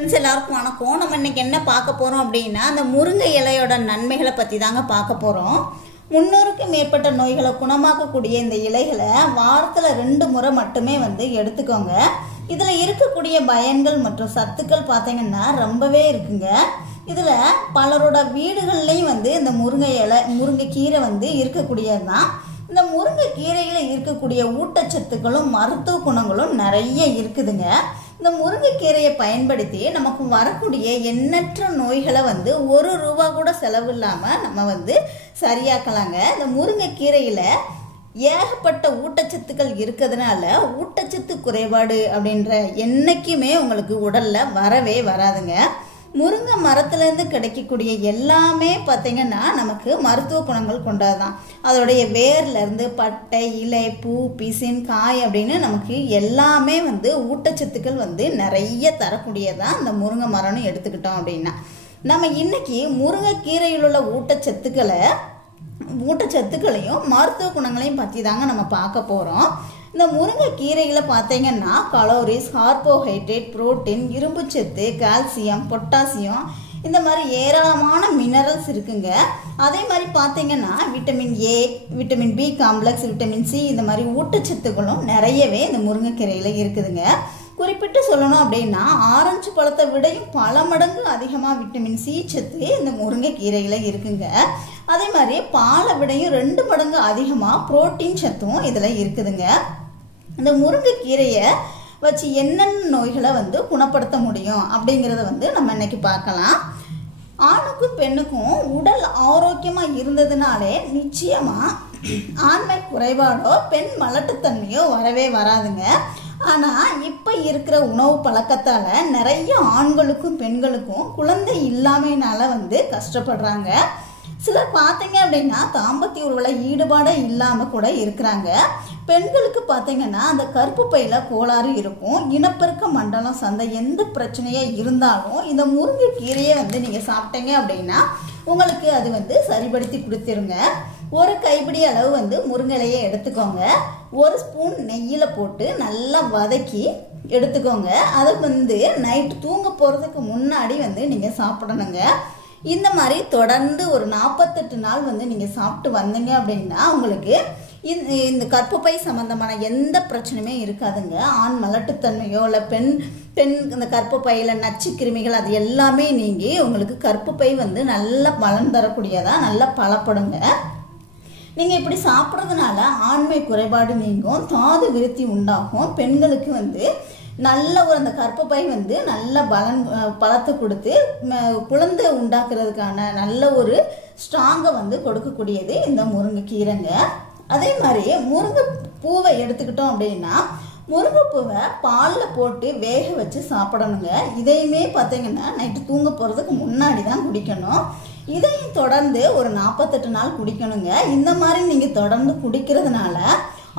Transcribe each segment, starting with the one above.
Friends எல்லாருக்கும் வணக்கம். நம்ம இன்னைக்கு என்ன பார்க்க போகிறோம் அப்படின்னா, அந்த முருங்கை இலையோட நன்மைகளை பற்றி தாங்க பார்க்க போகிறோம். 300க்கும் மேற்பட்ட நோய்களை குணமாக்கக்கூடிய இந்த இலைகளை வாரத்தில் 2 முறை மட்டுமே எடுத்துக்கோங்க. இதில் இருக்கக்கூடிய பயன்கள் மற்றும் சத்துக்கள் பார்த்தீங்கன்னா ரொம்பவே இருக்குங்க. இதில் பலரோட வீடுகள்லையும் இந்த முருங்கைக்கீரை இருக்கக்கூடியது தான். இந்த முருங்கைக்கீரையில் இருக்கக்கூடிய ஊட்டச்சத்துக்களும் மருத்துவ குணங்களும் நிறைய இருக்குதுங்க. இந்த முருங்கைக்கீரையை பயன்படுத்தி நமக்கு வரக்கூடிய எண்ணற்ற நோய்களை ₹1 கூட செலவு இல்லாமல் நம்ம சரியாக்கலாங்க. இந்த முருங்கைக்கீரையில் ஏகப்பட்ட ஊட்டச்சத்துக்கள் இருக்கிறதுனால ஊட்டச்சத்து குறைபாடு அப்படின்ற என்னைக்குமே உங்களுக்கு உடலில் வரவே வராதுங்க. முருங்கை மரத்துலேருந்து கிடைக்கக்கூடிய எல்லாமே பார்த்திங்கன்னா நமக்கு மருத்துவ குணங்கள் கொண்டதுதான். அதோடைய வேர்லேருந்து பட்டை, இலை, பூ, பிசின், காய் அப்படின்னு நமக்கு எல்லாமே ஊட்டச்சத்துக்கள் நிறைய தரக்கூடியதான் இந்த முருங்கை மரம்னு எடுத்துக்கிட்டோம் அப்படின்னா, நம்ம இன்னைக்கு முருங்கைக்கீரையில் உள்ள ஊட்டச்சத்துக்களையும் மருத்துவ குணங்களையும் பற்றி தாங்க நம்ம பார்க்க போகிறோம். இந்த முருங்கைக்கீரையில் பார்த்தீங்கன்னா கலோரிஸ், கார்போஹைட்ரேட், புரோட்டீன், இரும்புச்சத்து, கால்சியம், பொட்டாசியம் இந்த மாதிரி ஏராளமான மினரல்ஸ் இருக்குங்க. அதே மாதிரி பார்த்தீங்கன்னா vitamin A, vitamin B complex, vitamin C இந்த மாதிரி ஊட்டச்சத்துக்களும் நிறையவே இந்த முருங்கைக்கீரையில் இருக்குதுங்க. குறிப்பிட்டு சொல்லணும் அப்படின்னா ஆரஞ்சு பழத்தை விடையும் பல மடங்கு அதிகமாக விட்டமின் சி சத்து இந்த முருங்கைக்கீரையில் இருக்குங்க. அதே மாதிரி பாலை விடையும் 2 மடங்கு அதிகமாக புரோட்டீன் சத்தும் இதில் இருக்குதுங்க. இந்த முருங்கைக்கீரையை வச்சு என்னென்ன நோய்களை குணப்படுத்த முடியும் அப்படிங்கிறத நம்ம இன்னைக்கு பார்க்கலாம். ஆணுக்கும் பெண்ணுக்கும் உடல் ஆரோக்கியமாக இருந்ததுனாலே நிச்சயமாக ஆண்மை குறைபாடோ பெண் மலட்டுத்தன்மையோ வரவே வராதுங்க. ஆனால் இப்போ இருக்கிற உணவு பழக்கத்தால் நிறைய ஆண்களுக்கும் பெண்களுக்கும் குழந்தை இல்லாமையினால கஷ்டப்படுறாங்க. சிலர் பார்த்தீங்க அப்படின்னா தாம்பத்திய உறவுல ஈடுபாடே இல்லாமல் கூட இருக்கிறாங்க. பெண்களுக்கு பார்த்தீங்கன்னா அந்த கருப்பு பையில் கோளாறு இருக்கும். இனப்பெருக்க மண்டலம் சந்தை எந்த பிரச்சனையாக இருந்தாலும் இந்த முருங்கைக்கீரையை நீங்கள் சாப்பிட்டீங்க அப்படின்னா உங்களுக்கு அது சரிப்படுத்தி கொடுத்துருங்க. ஒரு கைப்பிடி அளவு முருங்கை இலையை எடுத்துக்கோங்க. 1 ஸ்பூன் நெய்யில் போட்டு நல்லா வதக்கி எடுத்துக்கோங்க. அதை நைட்டு தூங்க போகிறதுக்கு முன்னாடி நீங்கள் சாப்பிடணுங்க. இந்த மாதிரி தொடர்ந்து ஒரு 48 நாள் நீங்கள் சாப்பிட்டு வந்தீங்க அப்படின்னா உங்களுக்கு இந்த கர்ப்பப்பை சம்பந்தமான எந்த பிரச்சனையுமே இருக்காதுங்க. ஆண் மலட்டுத்தன்மையோ இல்லை பெண் இந்த கர்ப்பப்பையில் நச்சு கிருமிகள் அது எல்லாமே நீங்கி உங்களுக்கு கர்ப்பப்பை நல்லா பலன் தரக்கூடியதாக நல்லா பலப்படுங்க. நீங்கள் இப்படி சாப்பிட்றதுனால ஆண்மை குறைபாடு நீங்கும், தாது விருத்தி உண்டாகும். பெண்களுக்கு நல்ல ஒரு அந்த கர்ப்பப்பை நல்ல பலத்தை கொடுத்து குழந்தை உண்டாக்குறதுக்கான நல்ல ஒரு ஸ்ட்ராங்கை கொடுக்கக்கூடியது இந்த முருங்கைக்கீரைங்க. அதே மாதிரி முருங்கை பூவை எடுத்துக்கிட்டோம் அப்படின்னா முருங்கைப்பூவை பாலில் போட்டு வேக வச்சு சாப்பிடணுங்க. இதையுமே பார்த்தீங்கன்னா நைட்டு தூங்க போகிறதுக்கு முன்னாடி தான் குடிக்கணும். இதையும் தொடர்ந்து ஒரு 48 நாள் குடிக்கணுங்க. இந்த மாதிரி நீங்கள் தொடர்ந்து குடிக்கிறதுனால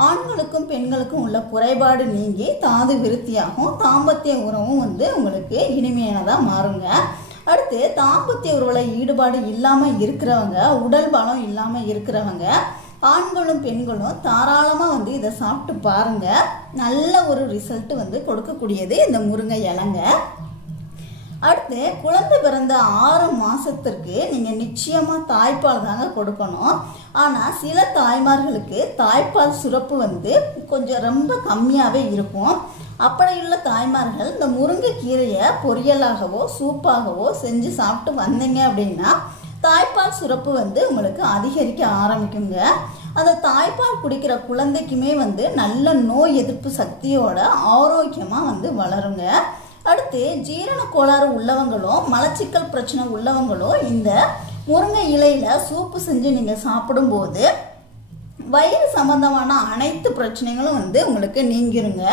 ஆண்களுக்கும் பெண்களுக்கும் உள்ள குறைபாடு நீங்கி தாது விருத்தியாகும். தாம்பத்திய உறவும் உங்களுக்கு இனிமையானதாக மாறுங்க. அடுத்து தாம்பத்திய உறவில் ஈடுபாடு இல்லாமல் இருக்கிறவங்க, உடல் பலம் இல்லாமல் இருக்கிறவங்க, ஆண்களும் பெண்களும் தாராளமாக இதை சாப்பிட்டு பாருங்க. நல்ல ஒரு ரிசல்ட் கொடுக்கக்கூடியது இந்த முருங்கை இலைங்க. அடுத்து குழந்தை பிறந்த 6 மாதத்திற்கு நீங்கள் நிச்சயமாக தாய்ப்பால் தாங்க கொடுக்கணும். ஆனால் சில தாய்மார்களுக்கு தாய்ப்பால் சுரப்பு கொஞ்சம் ரொம்ப கம்மியாகவே இருக்கும். அப்படியுள்ள தாய்மார்கள் இந்த முருங்கைக்கீரையை பொரியலாகவோ சூப்பாகவோ செஞ்சு சாப்பிட்டு வந்தீங்க அப்படின்னா தாய்ப்பால் சுரப்பு உங்களுக்கு அதிகரிக்க ஆரம்பிக்குங்க. அந்த தாய்ப்பால் குடிக்கிற குழந்தைக்குமே நல்ல நோய் எதிர்ப்பு சக்தியோட ஆரோக்கியமாக வளருங்க. அடுத்து ஜீரண கோளாறு உள்ளவங்களும் மலச்சிக்கல் பிரச்சனை உள்ளவங்களும் இந்த முருங்கை இலையில் சூப்பு செஞ்சு நீங்கள் சாப்பிடும்போது வயிறு சம்பந்தமான அனைத்து பிரச்சனைகளும் உங்களுக்கு நீங்கிருங்க.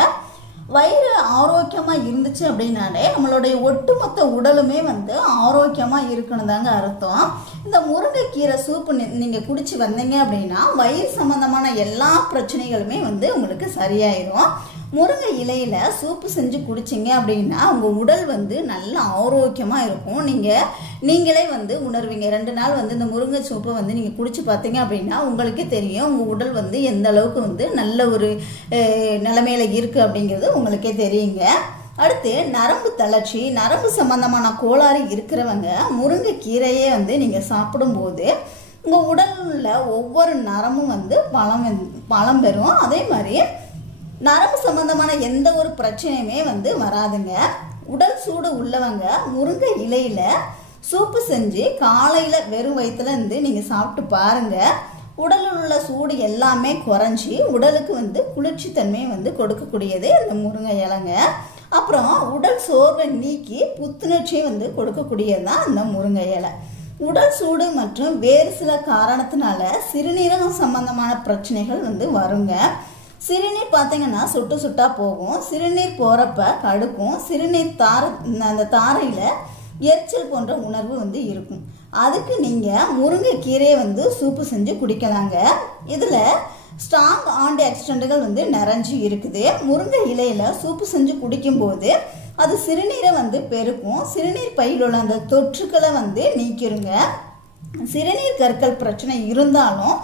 வயிறு ஆரோக்கியமாக இருந்துச்சு அப்படின்னாலே நம்மளுடைய ஒட்டுமொத்த உடலுமே ஆரோக்கியமாக இருக்கணும் தாங்க அர்த்தம். இந்த முருங்கைக்கீரை சூப்பு நீங்கள் குடிச்சு வந்தீங்க அப்படின்னா வயிறு சம்பந்தமான எல்லா பிரச்சனைகளுமே உங்களுக்கு சரியாயிடும். முருங்கை இலையில் சூப்பு செஞ்சு குடிச்சிங்க அப்படின்னா உங்கள் உடல் நல்ல ஆரோக்கியமாக இருக்கும். நீங்களே உணர்வீங்க. 2 நாள் இந்த முருங்கை சூப்பை நீங்கள் குடிச்சு பார்த்தீங்க அப்படின்னா உங்களுக்கே தெரியும் உங்கள் உடல் எந்த அளவுக்கு நல்ல ஒரு நிலைமையில இருக்குது அப்படிங்கிறது உங்களுக்கே தெரியுங்க. அடுத்து நரம்பு தளர்ச்சி, நரம்பு சம்பந்தமான கோளாறு இருக்கிறவங்க முருங்கைக்கீரையே வந்து நீங்கள் சாப்பிடும்போது உங்கள் உடலில் உள்ள ஒவ்வொரு நரம்பும் வந்து பலம் பெறும். அதே மாதிரி நரம்பு சம்பந்தமான எந்த ஒரு பிரச்சனையுமே வந்து வராதுங்க. உடல் சூடு உள்ளவங்க முருங்கை இலையில சூப்பு செஞ்சு காலையில் வெறும் வயிற்றுல இருந்து நீங்கள் சாப்பிட்டு பாருங்க. உடலில் உள்ள சூடு எல்லாமே குறைஞ்சி உடலுக்கு வந்து குளிர்ச்சி தன்மையை வந்து கொடுக்கக்கூடியது இந்த முருங்கை இலைங்க. அப்புறம் உடல் சோர்வை நீக்கி புத்துணர்ச்சியை வந்து கொடுக்கக்கூடியது தான் இந்த முருங்கை இலை. உடல் சூடு மற்றும் வேறு சில காரணத்தினால சிறுநீரகம் சம்பந்தமான பிரச்சனைகள் வந்து வருங்க. சிறுநீர் பார்த்தீங்கன்னா சுட்டு சுட்டா போகும். சிறுநீர் போகிறப்ப கடுக்கும். சிறுநீர் அந்த தாரையில் எரிச்சல் போன்ற உணர்வு வந்து இருக்கும். அதுக்கு நீங்கள் முருங்கைக்கீரையை வந்து சூப்பு செஞ்சு குடிக்கலாங்க. இதில் ஸ்ட்ராங் ஆன்டி ஆக்சிடென்ட்டுகள் வந்து நிறைஞ்சி இருக்குது. முருங்கை இலையில் சூப்பு செஞ்சு குடிக்கும்போது அது சிறுநீரை வந்து பெருக்கும். சிறுநீர் பையில் உள்ள அந்த தொற்றுக்களை வந்து நீக்கிருங்க. சிறுநீர் கற்கள் பிரச்சனை இருந்தாலும்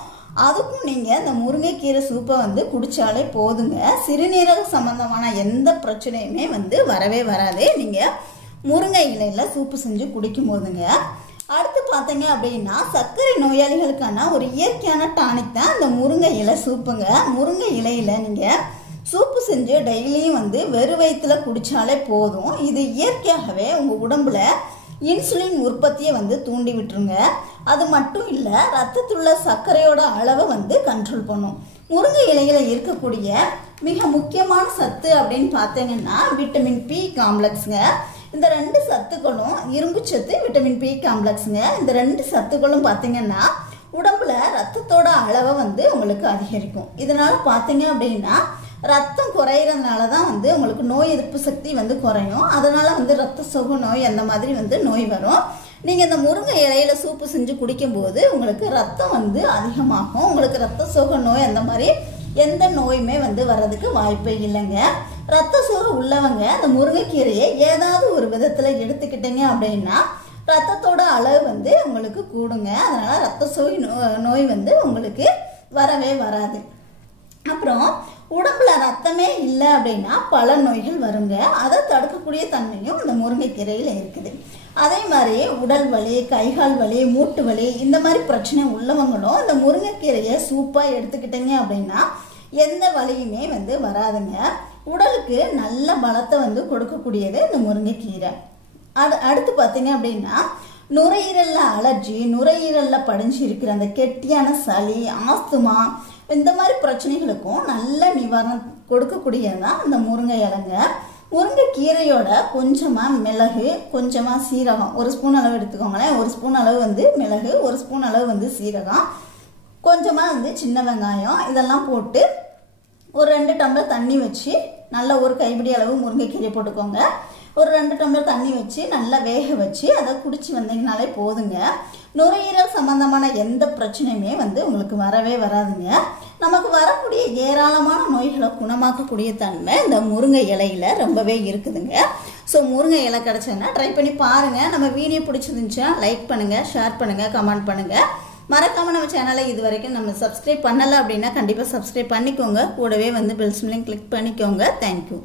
அதுக்கும் நீங்கள் இந்த முருங்கைக்கீரை சூப்பை வந்து குடித்தாலே போதுங்க. சிறுநீரக சம்பந்தமான எந்த பிரச்சனையுமே வந்து வரவே வராது நீங்கள் முருங்கை இலையில் சூப்பு செஞ்சு குடிக்கும் போதுங்க. அடுத்து பார்த்தீங்க அப்படின்னா சர்க்கரை நோயாளிகளுக்கான ஒரு இயற்கையான டானிக் தான் இந்த முருங்கை இலை சூப்புங்க. முருங்கை இலையில் நீங்கள் சூப்பு செஞ்சு டெய்லியும் வந்து வெறும் வயிற்றுல குடித்தாலே போதும். இது இயற்கையாகவே உங்கள் உடம்புல இன்சுலின் உற்பத்தியை வந்து தூண்டி விட்டுருங்க. அது மட்டும் இல்லை, ரத்தத்தில் உள்ள சர்க்கரையோட அளவை வந்து கண்ட்ரோல் பண்ணும். முருங்கை இலையில இருக்கக்கூடிய மிக முக்கியமான சத்து அப்படின்னு பார்த்தீங்கன்னா விட்டமின் பி காம்ப்ளெக்ஸுங்க. இந்த 2 சத்துக்களும் இரும்பு சத்து, விட்டமின் பி காம்ப்ளெக்ஸுங்க. இந்த 2 சத்துக்களும் பார்த்தீங்கன்னா உடம்புல ரத்தத்தோட அளவை வந்து உங்களுக்கு அதிகரிக்கும். இதனால பார்த்தீங்க அப்படின்னா ரத்தம் குறையிறதுனால தான் வந்து உங்களுக்கு நோய் எதிர்ப்பு சக்தி வந்து குறையும். அதனால வந்து ரத்த சோகை நோய் அந்த மாதிரி வந்து நோய் வரும். நீங்கள் இந்த முருங்கை இலையில சூப்பு செஞ்சு குடிக்கும்போது உங்களுக்கு ரத்தம் வந்து அதிகமாகும். உங்களுக்கு ரத்த சோகை நோய் அந்த மாதிரி எந்த நோயுமே வந்து வர்றதுக்கு வாய்ப்பே இல்லைங்க. ரத்த சோகை உள்ளவங்க இந்த முருங்கைக்கீரையை ஏதாவது ஒரு விதத்தில் எடுத்துக்கிட்டீங்க அப்படின்னா ரத்தத்தோட அளவு வந்து உங்களுக்கு கூடுங்க. அதனால ரத்த சோகை நோய் வந்து உங்களுக்கு வரவே வராது. அப்புறம் உடம்புல ரத்தமே இல்லை அப்படின்னா பல நோய்கள் வருங்க. அதை தடுக்கக்கூடிய தன்மையும் இந்த முருங்கைக்கீரையில் இருக்குது. அதே மாதிரி உடல் வலி, கைகால் வலி, மூட்டு வலி இந்த மாதிரி பிரச்சனை உள்ளவங்களும் இந்த முருங்கைக்கீரையை சூப்பாக எடுத்துக்கிட்டீங்க அப்படின்னா எந்த வலியுமே வந்து வராதுங்க. உடலுக்கு நல்ல பலத்தை வந்து கொடுக்கக்கூடியது இந்த முருங்கைக்கீரை. அடுத்து பார்த்தீங்க அப்படின்னா நுரையீரல்ல அலர்ஜி, நுரையீரல்ல படிஞ்சு இருக்கிற அந்த கெட்டியான சளி, ஆஸ்துமா இந்த மாதிரி பிரச்சனைகளுக்கும் நல்ல நிவாரணம் கொடுக்கக்கூடியதுதான் இந்த முருங்கை இலைங்க. முருங்கைக்கீரையோட கொஞ்சமாக மிளகு, கொஞ்சமாக சீரகம், 1 ஸ்பூன் அளவு எடுத்துக்கோங்களேன். 1 ஸ்பூன் அளவு வந்து மிளகு, 1 ஸ்பூன் அளவு வந்து சீரகம், கொஞ்சமாக வந்து சின்ன வெங்காயம் இதெல்லாம் போட்டு ஒரு 2 டம்ளர் தண்ணி வச்சு நல்லா ஒரு கைப்பிடி அளவு முருங்கைக்கீரை போட்டுக்கோங்க. ஒரு 2 டம்ளர் தண்ணி வச்சு நல்லா வேக வச்சு அதை குடிச்சு வந்தீங்கனாலே போதுங்க. நுரையீரல் சம்பந்தமான எந்த பிரச்சனையுமே வந்து உங்களுக்கு வரவே வராதுங்க. நமக்கு வரக்கூடிய ஏராளமான நோய்களை குணமாக்கக்கூடிய தன்மை இந்த முருங்கை இலையில ரொம்பவே இருக்குதுங்க. ஸோ முருங்கை இலை கிடச்சதுன்னா ட்ரை பண்ணி பாருங்கள். நம்ம வீடியோ பிடிச்சிருந்துச்சுன்னா லைக் பண்ணுங்கள், ஷேர் பண்ணுங்கள், கமெண்ட் பண்ணுங்கள். மறக்காமல் நம்ம சேனலை இது வரைக்கும் நம்ம சப்ஸ்கிரைப் பண்ணலை அப்படின்னா கண்டிப்பாக சப்ஸ்கிரைப் பண்ணிக்கோங்க. கூடவே வந்து பெல் சிம்லையும் கிளிக் பண்ணிக்கோங்க. தேங்க்யூ.